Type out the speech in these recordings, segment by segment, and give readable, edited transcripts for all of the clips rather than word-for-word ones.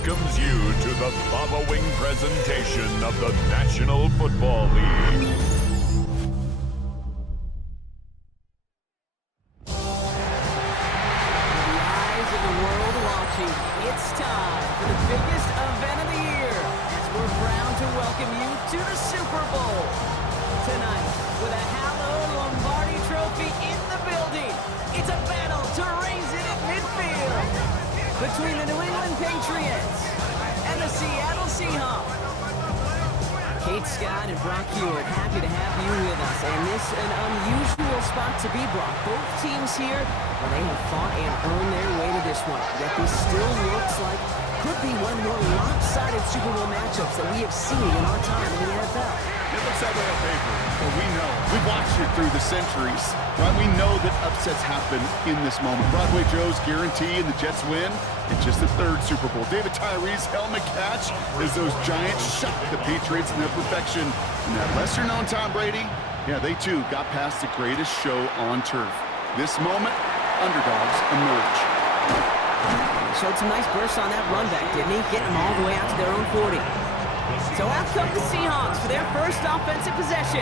welcomes you to the following presentation of the National Football League. Eyes of the world watching, it's time for the biggest event of the year as we're proud to welcome you to the Super Bowl. Tonight, with a hallowed Lombardi trophy in the building, it's a battle to raise it at midfield between the New England Patriots and the Seattle Seahawks. Kate Scott and Brock Hewitt, happy to have you with us. And this is an unusual spot to be, Brock. Both teams here, well, they have fought and earned their way to this one. Yet this still looks like could be one of the more lopsided Super Bowl matchups that we have seen in our time in the NFL. It looks that way on paper, but we know. We've watched it through the centuries, right? We know that upsets happen in this moment. Broadway Joe's guarantee and the Jets win. It's just the third Super Bowl. David Tyree's helmet catch as those Giants shock the Patriots in their perfection. And that lesser-known Tom Brady, yeah, they too got past the greatest show on turf. This moment, underdogs emerge. Showed some nice bursts on that run back, didn't he? Getting them all the way out to their own 40. So out come the Seahawks for their first offensive possession.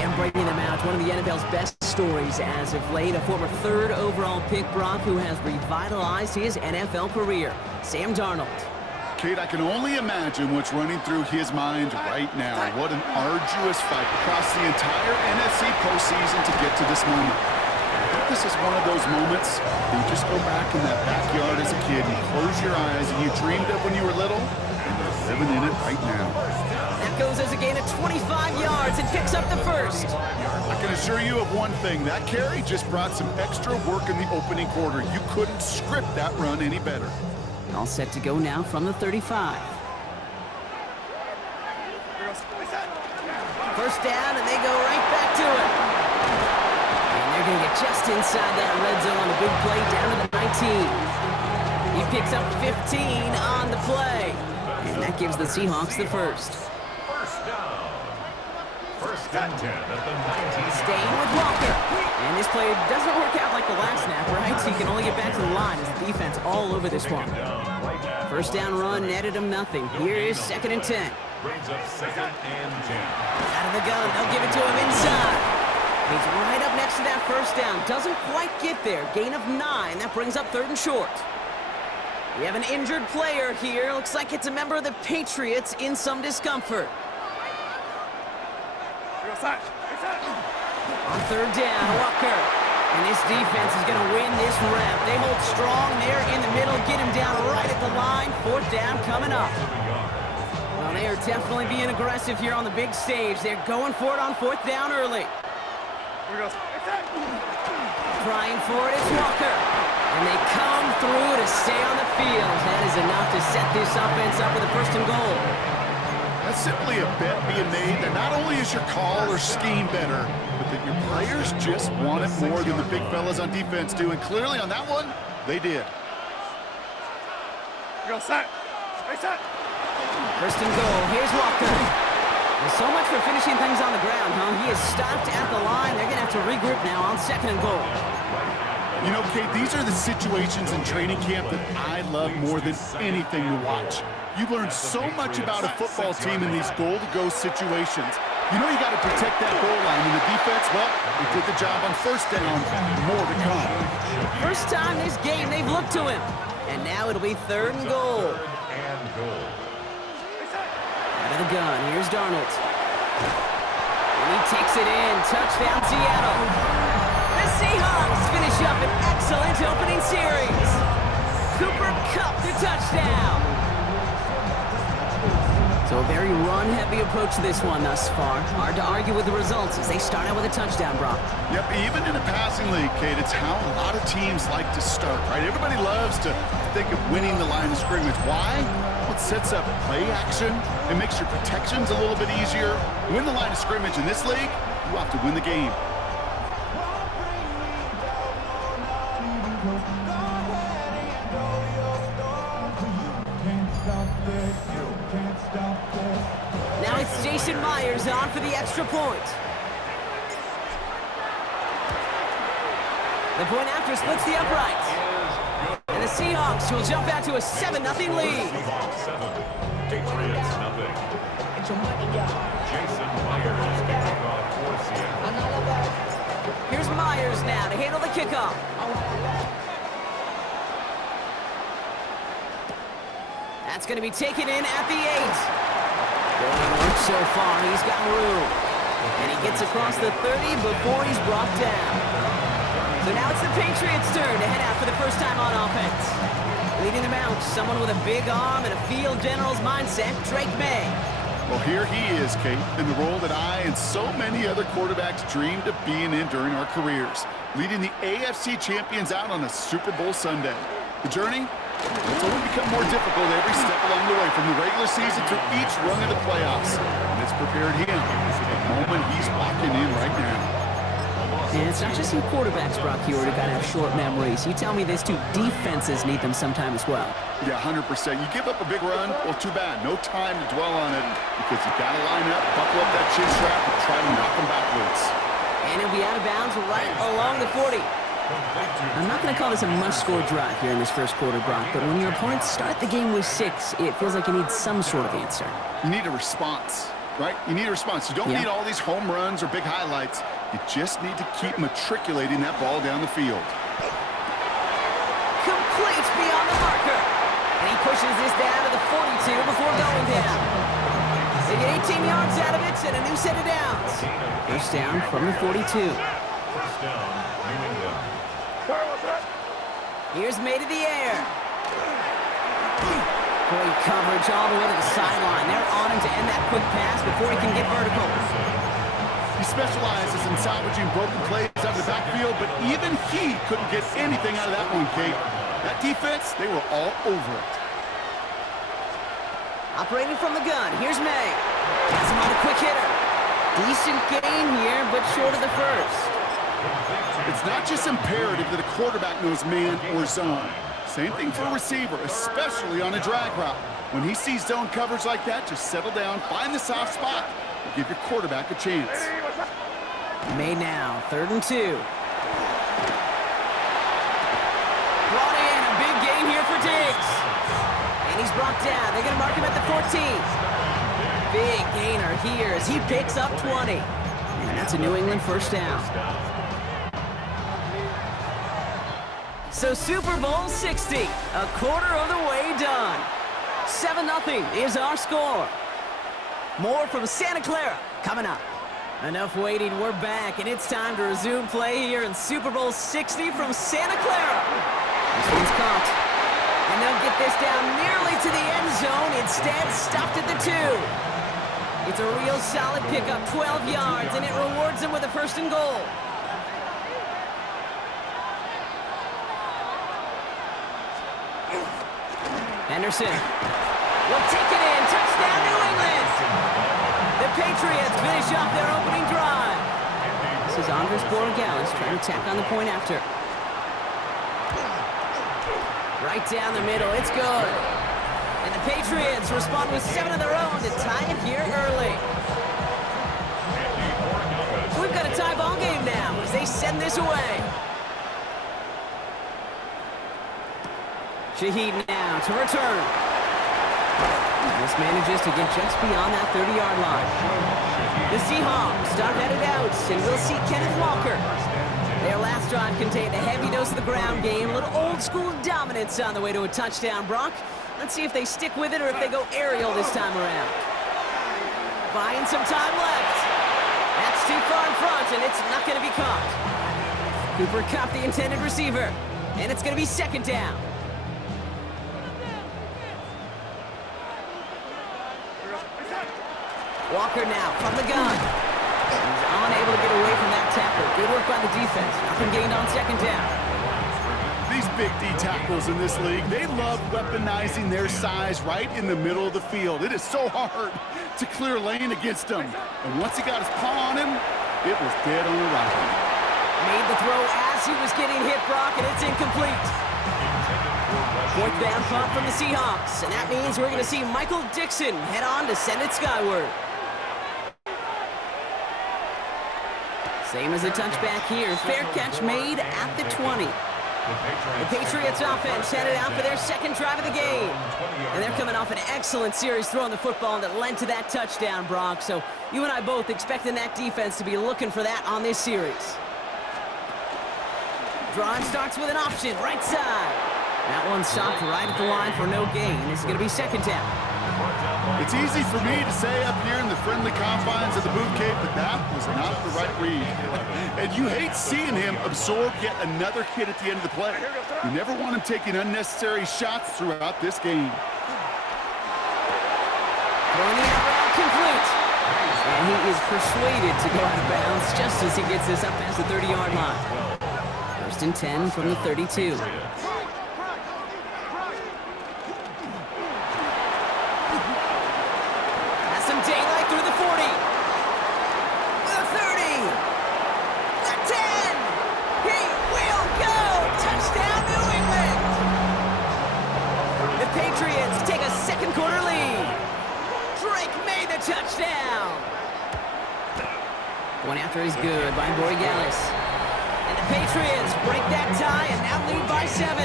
And breaking them out, one of the NFL's best stories as of late, a former third overall pick, Brock, who has revitalized his NFL career, Sam Darnold. Kate, I can only imagine what's running through his mind right now. What an arduous fight across the entire NFC postseason to get to this moment. I think this is one of those moments you just go back in that backyard as a kid, you close your eyes, and you dreamed of when you were little, and you're living in it right now. That goes as a gain of 25 yards and picks up the first. I can assure you of one thing. That carry just brought some extra work in the opening quarter. You couldn't script that run any better. All set to go now from the 35. First down, and they go right back to it. And they're going to get just inside that red zone on the big play down to the 19. He picks up 15 on the play. And that gives the Seahawks the first. First and 10 at the 19. Staying with Walker. And this play doesn't work out like the last snap, right? So you can only get back to the line as the defense all over this one. First down run netted him nothing. Here is second and 10. Brings up second and 10. Out of the gun. They'll give it to him inside. He's right up next to that first down. Doesn't quite get there. Gain of 9. That brings up third and short. We have an injured player here. Looks like it's a member of the Patriots in some discomfort. On third down, Walker. And this defense is going to win this rep. They hold strong there in the middle. Get him down right at the line. Fourth down coming up. Well, they are definitely being aggressive here on the big stage. They're going for it on fourth down early. Trying for it, it's Walker. And they come through to stay on the field. That is enough to set this offense up with a first and goal. That's simply a bet being made that not only is your call or scheme better, but that your players just want it more than the big fellas on defense do. And clearly on that one, they did. First and goal. Here's Walker. And so much for finishing things on the ground, huh? He is stopped at the line. They're going to have to regroup now on second and goal. You know, Kate, these are the situations in training camp that I love more than anything to watch. You learn so much about a football team in these goal-to-go situations. You know you got to protect that goal line, and the defense, well, they did the job on first down. More to come. First time this game they've looked to him. And now it'll be third and goal. Out of the gun, here's Darnold. And he takes it in. Touchdown, Seattle. The Seahawks finish up an excellent opening series. Cooper Kupp the touchdown. So a very run-heavy approach to this one thus far. Hard to argue with the results as they start out with a touchdown, Brock. Yep, even in a passing league, Kate, it's how a lot of teams like to start, right? Everybody loves to think of winning the line of scrimmage. Why? Well, it sets up play action. It makes your protections a little bit easier. Win the line of scrimmage in this league, you have to win the game. Now it's Jason Myers on for the extra point. The point after splits the uprights. And the the Seahawks will jump out to a 7-0 lead. Seahawks 7, Patriots 0. Jason Myers kicking off for Seattle. Here's Myers now to handle the kickoff. That's going to be taken in at the 8. Good work so far. He's got room. And he gets across the 30 before he's brought down. So now it's the Patriots' turn to head out for the first time on offense. Leading them out, someone with a big arm and a field general's mindset, Drake May. Well, here he is, Kate, in the role that I and so many other quarterbacks dreamed of being in during our careers, leading the AFC champions out on a Super Bowl Sunday. The journey? It's only become more difficult every step along the way, from the regular season to each run of the playoffs. And it's prepared him for the moment he's walking in right now. And it's not just some quarterbacks, Brock, here who got to have short memories. You tell me these two defenses need them sometime as well. Yeah, 100%. You give up a big run, well, too bad. No time to dwell on it because you got to line up, buckle up that chin strap, and try to knock them backwards. And he'll be out of bounds right along the 40. I'm not going to call this a must-score drive here in this first quarter, Brock, but when your opponents start the game with 6, it feels like you need some sort of answer. You need a response, right? You need a response. You don't need all these home runs or big highlights. You just need to keep matriculating that ball down the field. Complete beyond the marker. And he pushes this down to the 42 before going down. They get 18 yards out of it and a new set of downs. First down from the 42. First down, New England. Here's May to the air. Great coverage all the way to the sideline. They're on him to end that quick pass before he can get vertical. He specializes in salvaging broken plays out of the backfield, but even he couldn't get anything out of that one, Kate. That defense, they were all over it. Operating from the gun, here's May. Has him on a quick hitter. Decent gain here, but short of the first. It's not just imperative that a quarterback knows man or zone. Same thing for a receiver, especially on a drag route. When he sees zone coverage like that, just settle down, find the soft spot, and give your quarterback a chance. May now, 3rd and 2. Brought in, a big gain here for Diggs. And he's brought down. They're going to mark him at the 14. Big gainer here as he picks up 20. And that's a New England first down. So Super Bowl 60, a quarter of the way done. 7-0 is our score. More from Santa Clara coming up. Enough waiting, we're back, and it's time to resume play here in Super Bowl 60 from Santa Clara. This one's caught. And they'll get this down nearly to the end zone, instead stopped at the 2. It's a real solid pickup, 12 yards, and it rewards them with a 1st and goal. Henderson will take it in. Touchdown, New England. The Patriots finish off their opening drive. This is Andres Borregales trying to tack on the point after. Right down the middle. It's good. And the Patriots respond with 7 of their own to tie it here early. So we've got a tie ball game now as they send this away. Shaheed now to return. This manages to get just beyond that 30-yard line. The Seahawks start headed out, and we'll see Kenneth Walker. Their last drive contained a heavy dose of the ground game, a little old-school dominance on the way to a touchdown. Brock, let's see if they stick with it or if they go aerial this time around. Buying some time left. That's too far in front, and it's not going to be caught. Cooper Kupp, the intended receiver, and it's going to be 2nd down. Walker now from the gun. He's unable to get away from that tackle. Good work by the defense. Nothing gained on 2nd down. These big D tackles in this league, they love weaponizing their size right in the middle of the field. It is so hard to clear lane against them. And once he got his paw on him, it was dead on arrival. Made the throw as he was getting hit, Brock, and it's incomplete. 4th down punt from the Seahawks, and that means we're going to see Michael Dixon head on to send it skyward. Same as a touchback here. Fair catch made at the 20. The Patriots offense headed out for their second drive of the game. And they're coming off an excellent series throwing the football that led to that touchdown, Brock. So you and I both expecting that defense to be looking for that on this series. Drive starts with an option, right side. That one stopped right at the line for no gain. It's going to be second down. It's easy for me to say up here in the friendly confines of the boot cave, but that was not the right read. And you hate seeing him absorb yet another hit at the end of the play. You never want him taking unnecessary shots throughout this game. Throwing it around, complete. And he is persuaded to go out of bounds just as he gets this up past the 30-yard line. First and 10 from the 32. Daylight through the 40. The 30. The 10. He will go. Touchdown, New England. The Patriots take a second quarter lead. Drake made the touchdown. One after is good by Borregales. And the Patriots break that tie and now lead by 7.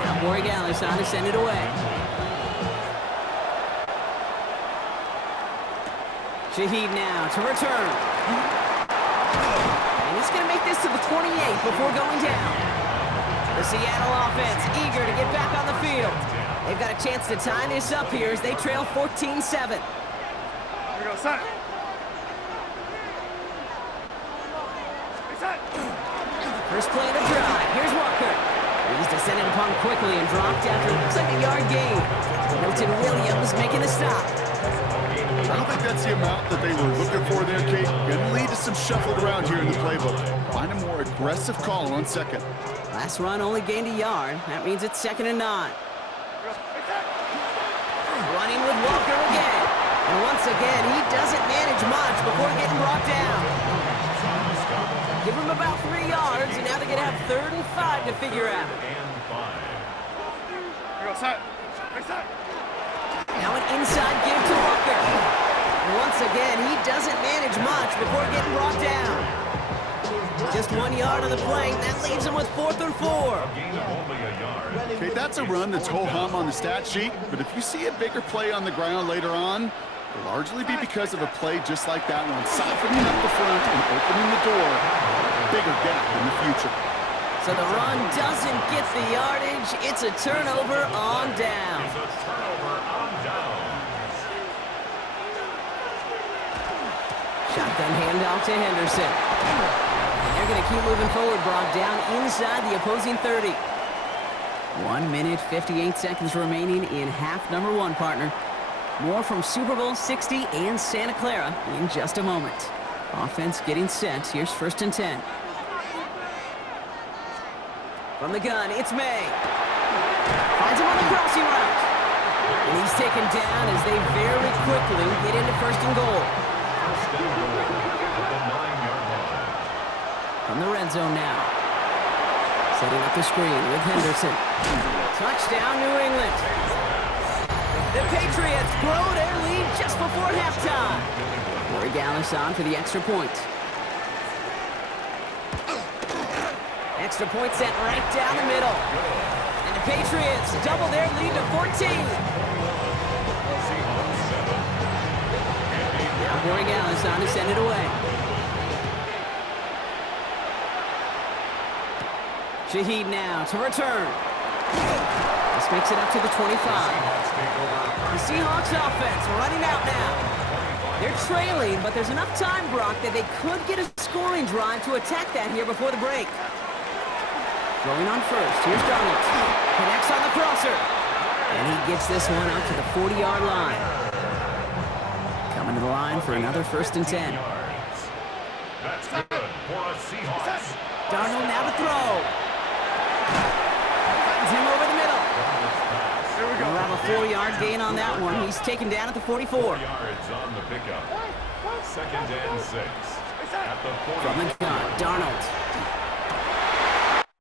Now Borregales on to send it away. Shaheed now to return. And he's going to make this to the 28 before going down. The Seattle offense eager to get back on the field. They've got a chance to tie this up here as they trail 14-7. Here we go, son. First play of the drive. Here's Walker. He's descended upon quickly and dropped after it looks like a yard gain. Milton Williams making the stop. I don't think that's the amount that they were looking for there, Kate. Going to lead to some shuffled around here in the playbook. Find a more aggressive call on second. Last run only gained a yard. That means it's 2nd and 9. Running with Walker again. And once again, he doesn't manage much before getting brought down. Give him about 3 yards, and now they're going to have 3rd and 5 to figure out. Here we go, son. Now an inside give to Walker. And once again, he doesn't manage much before getting brought down. Just 1 yard on the play. That leaves him with 4th and 4. Okay, that's a run that's ho-hum on the stat sheet, but if you see a bigger play on the ground later on, it'll largely be because of a play just like that one, softening up the front and opening the door. Bigger gap in the future. So the run doesn't get the yardage. It's a turnover on down. Shotgun handoff to Henderson. And they're going to keep moving forward, brought down inside the opposing 30. 1 minute, 58 seconds remaining in half number 1, partner. More from Super Bowl 60 and Santa Clara in just a moment. Offense getting set. Here's 1st and 10. From the gun, it's May. Finds him on the crossing route. And he's taken down as they very quickly get into 1st and goal. From the red zone now. Setting up the screen with Henderson. Touchdown, New England. The Patriots blow their lead just before halftime. Borregales on for the extra point. Extra point set right down the middle. And the Patriots double their lead to 14. Now Borregales on to send it away. Shaheed now to return. This makes it up to the 25. The Seahawks offense running out now. They're trailing, but there's enough time, Brock, that they could get a scoring drive to attack that here before the break. Going on first. Here's Donald. Connects on the crosser. And he gets this one out to the 40-yard line. Coming to the line for another 1st and 10. That's good for a Seahawks. Darnold now to throw. Finds him over the middle. Here we go. We'll have a 4-yard gain on that one. He's taken down at the 44. 4 yards on the pickup. 2nd and 6. At the 40. From the gun, Darnold.